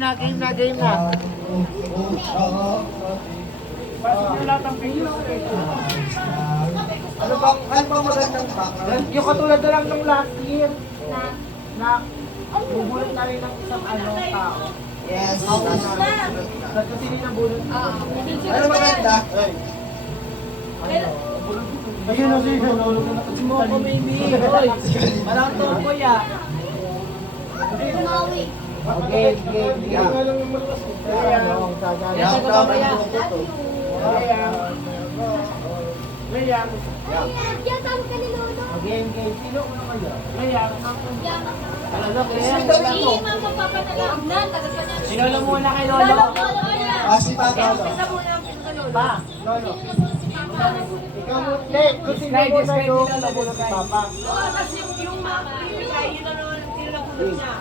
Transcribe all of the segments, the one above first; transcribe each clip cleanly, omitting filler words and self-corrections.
Game na. Ano bang magandang pack? Yung katulad na lang nung last year na bubulot namin ng isang tao. Yes. Kasi ninabulot. Ano maganda? Ayun o siya. Smoke maybe. Parang tomboy ah. Tumawi. Okay. Game. Sino mo naman yan? Sino na muna kay Lolo? Si Papa. Pa, Lolo. Ikaw mo, kung sino mo na yung nabulot si Papa. Yung mamimigay, yun na naman ang tinabulot niya.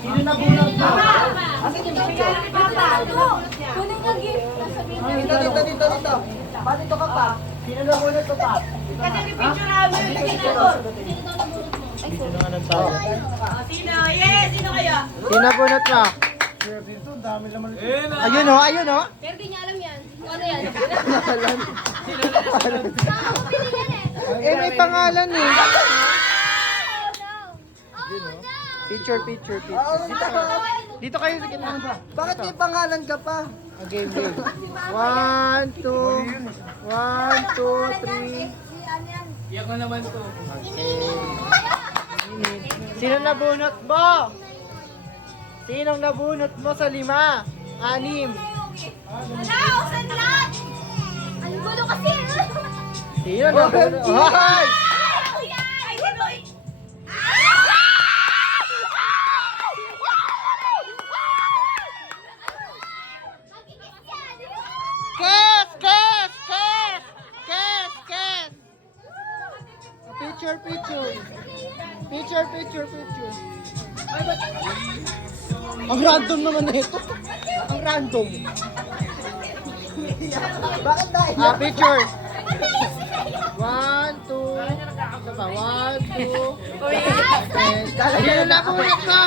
Sino nabulot mo? Asan yung bigay ni Papa? Kunin ka gift. Dito. Ba't ito ka pa? Sino nabulot ko pa? Kasi picture namin yung tinabulot. Dito na nga nagsawa. Sino? Yes! Sino kaya? Sino nabulot mo? Ayun o. Pero di niya alam yan. Ano yan? May pangalan eh. Oh no! Picture. Dito kayo sa gitna. Bakit may pangalan ka pa? Game. 1, 2, 3. Iyak na naman to. Sino nabunot mo? Sinong nabunot mo sa 5? 6? Wala! Usan lahat! Ang gulo kasi! Sino nabunot? Hoy! Ay, sino? Kes! Picture. Ay, ba't? Ang random naman na ito. Ang random. Bakit dahil? Picture. 1, 2. Isa pa. 1, 2. Sino nabunot mo?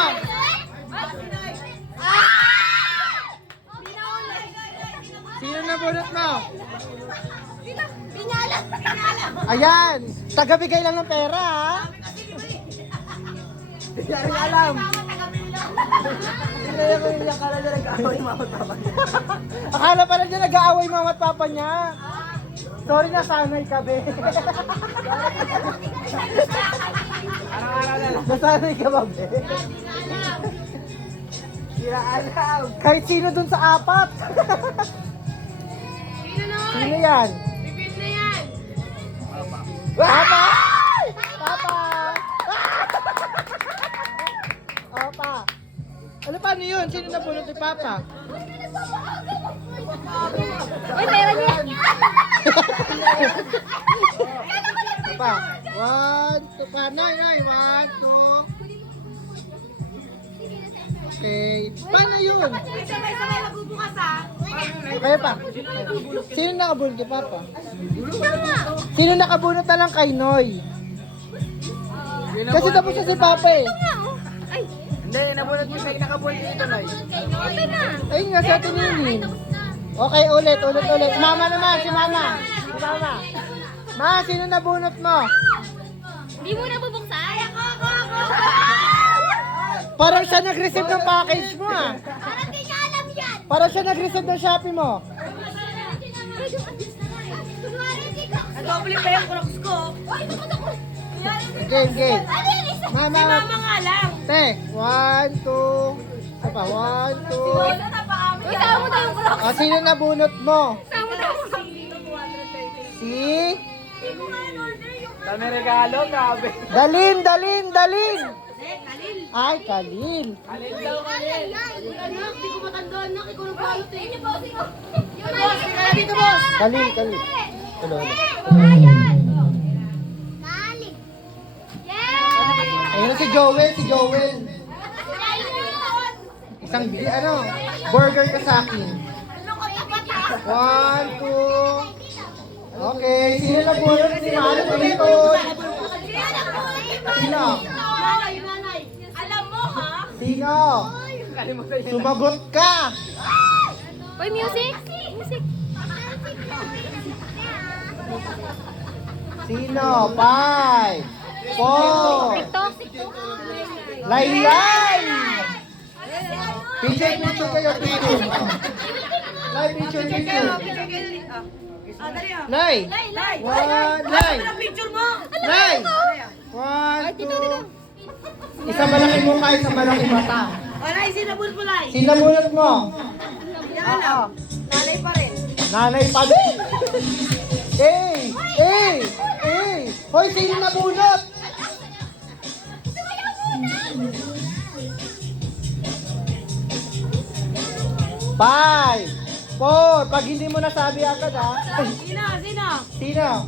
Sino nabunot mo? Pinyala! Ayan! Tagabigay lang ng pera, ha? Hindi rin alam. Akala pala niya nag-aaway mama at papa niya. Sorry na, sanay ka, be. Nasanay ka ba, be? Hindi na alam. Kahit sino dun sa apat. Sino yan? Repeat na yan! Papa! Papa! Ano paano yun? Sino nabunot ni Papa? Uy, pera niya! Papa, 1, 2, pa, Nay, 1, 2. Okay. Paano yun? Sabay magbubukas ha. Kaya pa. Sino nakabunot kay Papa? Sino nakabunot na lang kay Noy? Kasi tapos na si Papa eh. Ay! Hindi, nabunot mo siya nakabunot dito, Noy. Okay na! Ayun nga, sa atin yun. Okay, ulit. Mama naman, si Mama. Ma, sino nabunot mo? Hindi mo na bubuksan? Ako! Parang siya nag-receive ng package mo ah. Parang di niya alam yan! Parang siya nag-receive ng Shopee mo. Ang doble pa yung crocs ko. Game. Ano yan isa? Si mama nga lang. Te, 1, 2. Isa pa, 1, 2. Isa na pa amin. Isama mo daw yung crocs! Sino nabunot mo? Isama mo daw yung crocs! Si? Dami regalo, grabe. Dalin! Kalil. Ay, Kalil. Kalil daw, Kalil. Anak, di ko matandaan na. Ikaw nagbalot eh. Yung bossing ko. Boss, tingnan dito, boss. Kalil. Hello. Ayan! Nalik! Yeah! Ayun na si Joel. Isang, burger ka sa akin. 1, 2. Okay, sino nabunot si Manong dito? Sino? Alam mo, ha? Sino? Sumagot ka! Uy, music! Music! Sino? 5, 4, TikTok! Laylay! Picture kayo, picture. Lay, picture. Dali ah. Lay! Lay! Lay! Ano picture mo? Lay! 1, 2. Isang malaki mukha, isang malaki mata. Alay, sinabot mo Lay. Sinabunot mo? Yan lang. Nanay pa rin. Nanay pa din! Hoy, sino nabunot? Five, 4. Pag hindi mo nasabi agad ha. Ay, Sino? sino?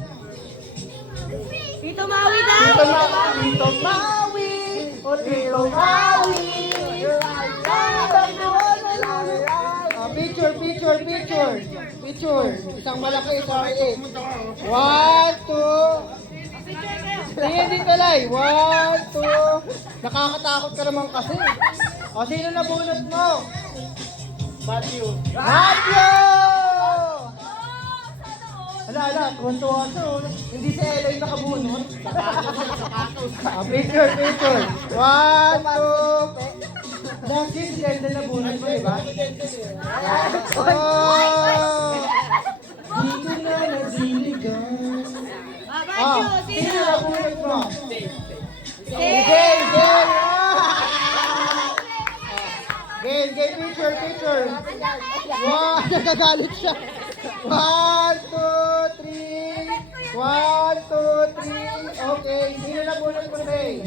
Tito Maui daw. Tito Maui. O Tito Maui. Picture. Picture. Isang malaki, isang maliit. 1, 2. Tingin dito, Lay. 1, 2. Nakakatakot ka naman kasi. O, sino nabunot mo? Matthew! Ala, tuwan-tuwa siya. Hindi si Ella yung nakabunot. Picture. 1, 2. Last year, si Dendel nabunot mo, diba? Dito na nadiligan. Sino nabunot mo? Game, picture. Wow, nagagalit siya. 1, 2, 3. 1, 2, 3. Okay, sino na bunot mo, Ray?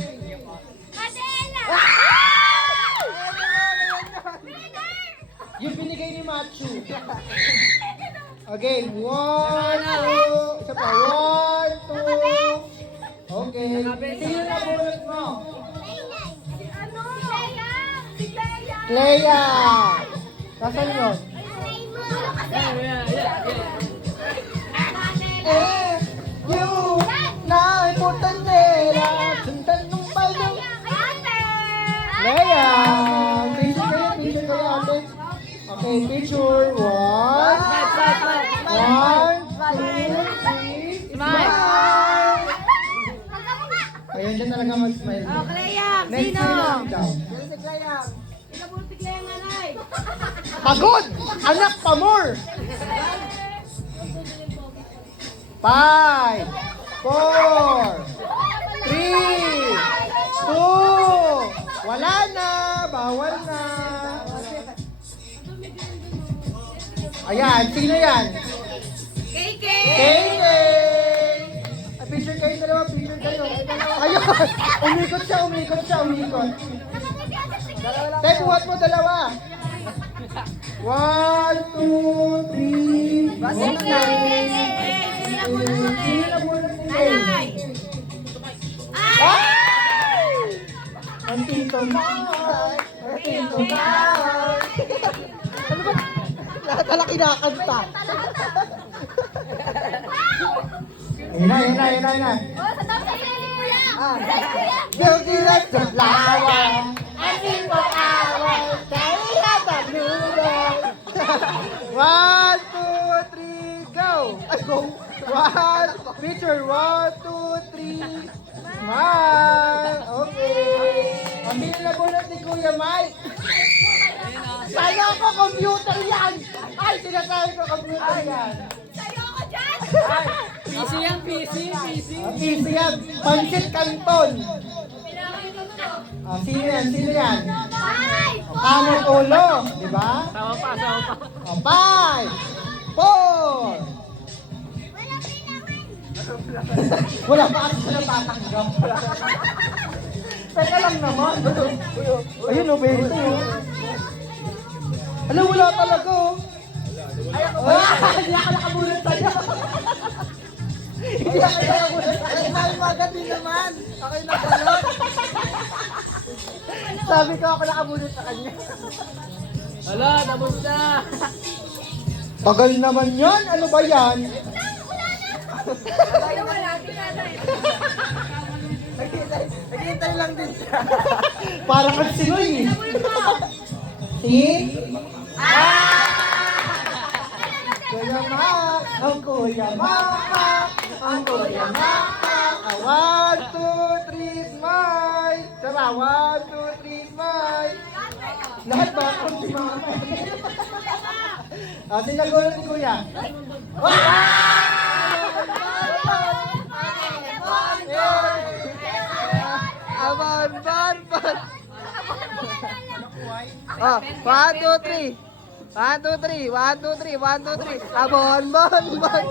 Yung binigay ni Machu. Okay, 1, 2. Isa pa, 1, 2. Okay, sino na bunot mo? Clea! Nasaan yun? You! Na importantera! Sundan nung balong! Clea! Picture kayo, ate. Okay, picture. 1, 2, 3. Smile! Ayun dyan talaga mag-smile. Clea, Next sino? daw. Sinabot si Clea nanay. Pagod! Anak pa more! 5, 4, 3, 2, wala na, bawal na. Ayan, sino yan? KK. Kay! Picture kayo dalawa, picture kayo. Ayun, umikot siya. Tay, buhat mo dalawa. 1, 2, 3. Sino na muna po kayo? Ay! Ang tito Mar! Ano ba? Lahat pala kinakanta. Ayun na. Guilty like the flower, I sing for hours, carry out the bluebird. 1, 2, 3, go! Ay, go! 1, picture, 1, 2, 3, smile! Okay! Ang binilabunod ni Kuya Mike. Sana ako computer yan! Ay, sinasabi ko computer yan. PC yan, PC. Easy yan. Pansit Canton. Sino yan? Kamot ulo. Di ba? Sawa pa. 5, 4. Wala pa kasi sila tatanggap. Teka lang naman. Ayun o, 20 o. Alam, wala talaga o. Hindi ako nakabulat sa'yo. Hindi ako nakabulat sa'yo. Sabi mo agad din naman. Ako yung nabalot. Sabi ko ako nakabulat sa kanya. Hala, tapos na. Tagal naman yan. Ano ba yan? Naghihintay lang din siya. Para kang sinoy eh. Si? Kuya Mac! Ang Kuya Mac! Ang Kuya Mac! 1, 2, 3, smile! Sama, 1, 2, 3, smile! Lahat ba ako si Mama? Sinagulat si Kuya. Aman, ban, ban! 1, 2, 3! 1, 2, 3! 1, 2, 3! 1, 2, 3! Abon, bon, bon!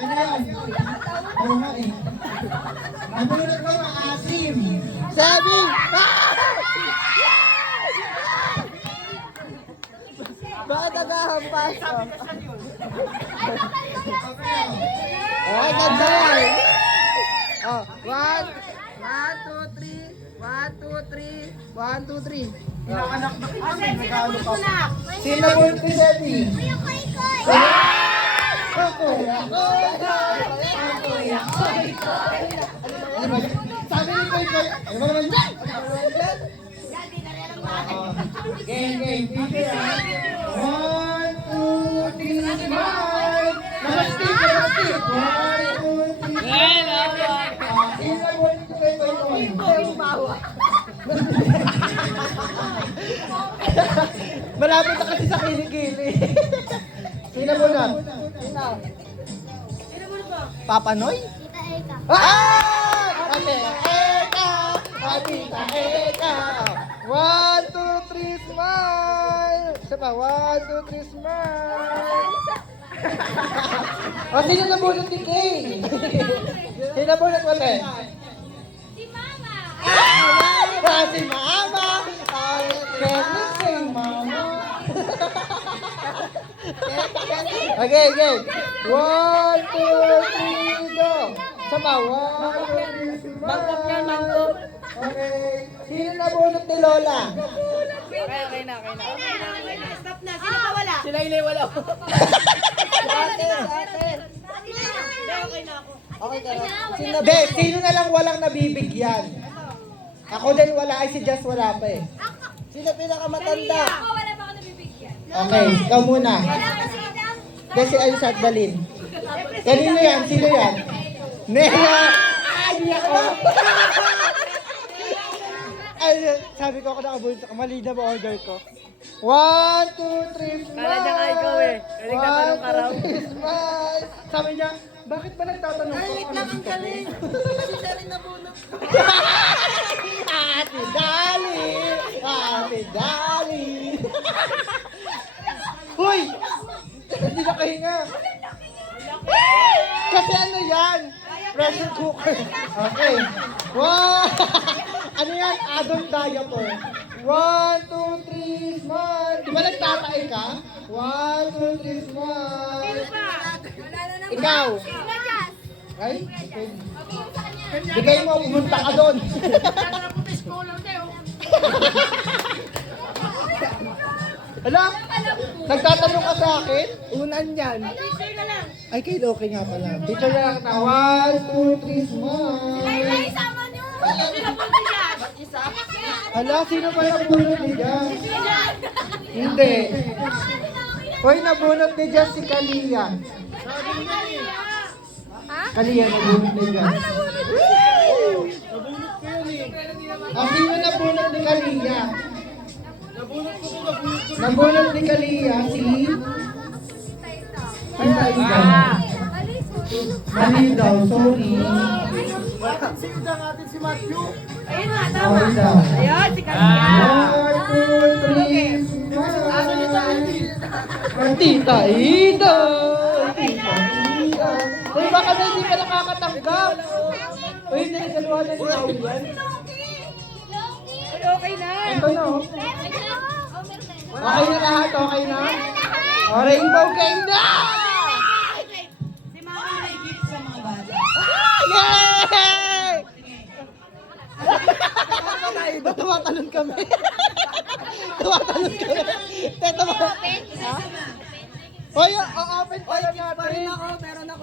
Ano yan? Oo nga eh. Nagulat ko ng asim. Sabi! Bakit naghahampas? Ay, ganda yan! 1, 2, 3! 1, 2, 3! 1, 2, 3! Inaanak na kita, may regalo pa. Sino mo yung Sebi? Sabi ni Koy Koy, ano ba naman yan? Game. 1, 2, 3, smile! Namaste! 1, 2, 3, sino mo yung Koy Koy? Malapit na kasi sa kilikili. Sino mo na? Papa Noy? Ate Eka! Tita Eka! 1, 2, 3, smile! Isa pa, 1, 2, 3, smile! Sino nabunot ni Kay? Sino nabunot mo, te? Si Mama! Si Mama! Kenneth kay Mama! Okay. 1, 2, 3, go! Sama, 1, 2, 3, smile! Mangkok yan, mangkok. Okay. Sino nabunot ni Lola? Okay na. Stop na. Sino pa wala? Sila ilay wala. Ate. Okay na ako. Okay ka na. Sino na lang walang nabibigyan? Ako din wala, ay si Jess wala pa eh. Sino pinakamatanda? Ako wala pa ako nabibigyan. Okay, ikaw muna. Wala kasi daw. Kasi ayos at dalin. Kanino yan? Sino yan? Nela! Ay, ako! Ay, sabi ko ako nakabulsa. Mali na ba order ko? 1, 2, 3, smile! Kala niya nga ikaw eh. Galing ka tanong ka raw. 1, 2, 3, smile! Sabi niya, bakit ba nagtatanong ko? Ay, lang ang galing! Ate Dali! Ate Dali! Hoy! Hindi na kahinga. Kasi ano yan? Pressure cooker. Okay. Ano yan? Adult diaper. 1, 2, 3, smile. Di ba nagtatae ka? 1, 2, 3, smile. Ikaw. Ay? Bigay mo, pumunta ka doon. Hala? Nagtatanong ka sa akin? Unan yan. Ay, kay okay nga pala. Teacher na lang kita. 1, 2, 3, smile. Sama niyo! Hala, sino pa nabunot ni Jazz? Hindi. Hoy, nabunot ni Jazz si Kalia. Kalia nabunot ni Jazz. Sino nabunot ni Kalia? Nabunot ni Kalia si... Ay, mali daw, sorry. Ayun na, tama. Okay daw. Ayun, si Kalia. 1, 2, 3, smile. Tita Ida! Tita Ida! Uy, baka na hindi ka nakakatanggap. Uy, nagagaluhan na ni Raul yan. Okay na. Ito na, oh. Okay na lahat, okay na? O, rainbow cake na! Si Mama may gift sa mga bata. Yay! Ba't tumatalon kami? Tumatalon kami. Teto ba? Ha? Hoy, o-open pala natin. Meron ako